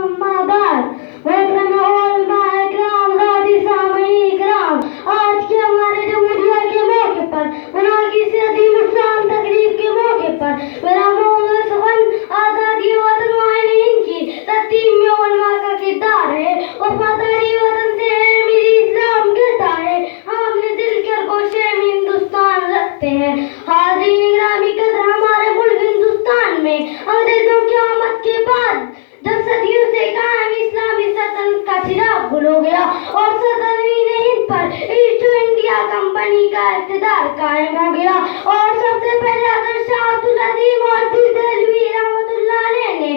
أما بعد وإكرام علماء إكرام ذاتي سامعين إكرام آج کے ہمارے جمہوریہ کے موقع پر بنا کی صدی نقصان تقریب کے موقع پر میرا موضوع سخن آزادی وطن وائن کی ترتیب میں علماء کا کردار ہے وفاداری وطن سے ہے میری اسلام کہتا ہے ہم اپنے دل کے گوشے میں ہندوستان رکھتے ہیں حاضرین اکرامی قدر ہمارے ملک ہندوستان میں انگریزوں کی آمد کے بعد جب صدیوں سے قائم اسلامی سلطنت کا چراغ گل ہو گیا اور سلطنت ہند پر ایسٹ انڈیا کمپنی کا اقتدار قائم ہو گیا اور سب سے پہلے حضرت شاہ عبد العظیم اور پھر دہلوی رحمۃ اللہ علیہ نے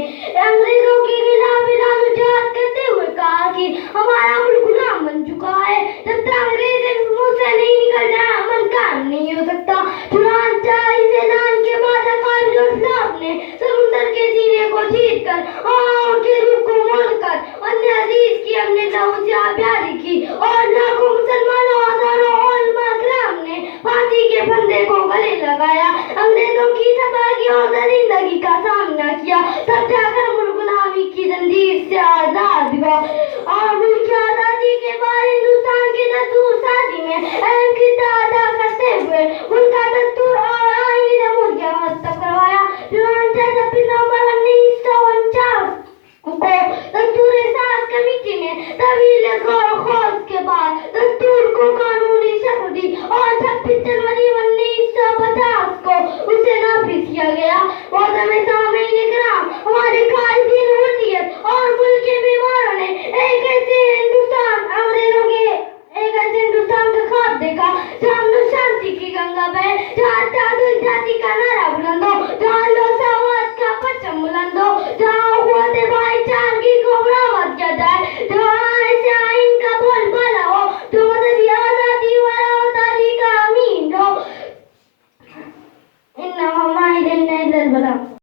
انگریزوں کے خلاف اعلان جہاد کرتے ہوئے کہا کہ ہمارا ملک غلام بن چکا ہے جب تک انگریز منہ سے نہیں نکل جائے امن قائم نہیں ہو سکتا چنانچہ اس اعلان کے بعد عقائد الاسلام نے سمندر کے سینے کو جیت کر کے روح کو مول کر اپنے عزیز کی اپنے لہو سے پیاری کی اور لاکھوں مسلمانوں ہزاروں علماء کرام نے پھانسی کے پھندے کو گلے لگایا انگریزوں کی تباہی اور درندگی کا سامنا کیا تب جا کر ملک غلامی کی زنجیر سے آزاد ہوا اور ملک کی آزادی کے بعد ہندوستان کی دستور سازی میں اہم کردار ادا کرتے ہوئے ملک کا دستور اور آئین جمہوریہ مرتب کروایا چنانچہ 26 نومبر 1949 کو دستور ساز کمیٹی نے طویل غور و خوض کے بعد دستور کو قانونی شکل دی اور 26 جنوری 1950 کو اسے نافذ کیا گیا معظم سامعین اکرام ہمارے قائدین حریت اور ملک کے بیماروں نے ایک ایسے ہندوستان کا خواب دیکھا جہاں امن و شانتی کی گنگا بہے جہاں اتحاد جاتی کا نعرہ بلند ہو جہاں لوساوات کا پرچم بلند ہو جہاں قوت بھائی چارگی کو بڑھاوا دیا جائے جہاں ایسے آئین کا بول بالا ہو جو مددی آزادی والا وطنی کا امین ہو انما ما الینا الا البلاغ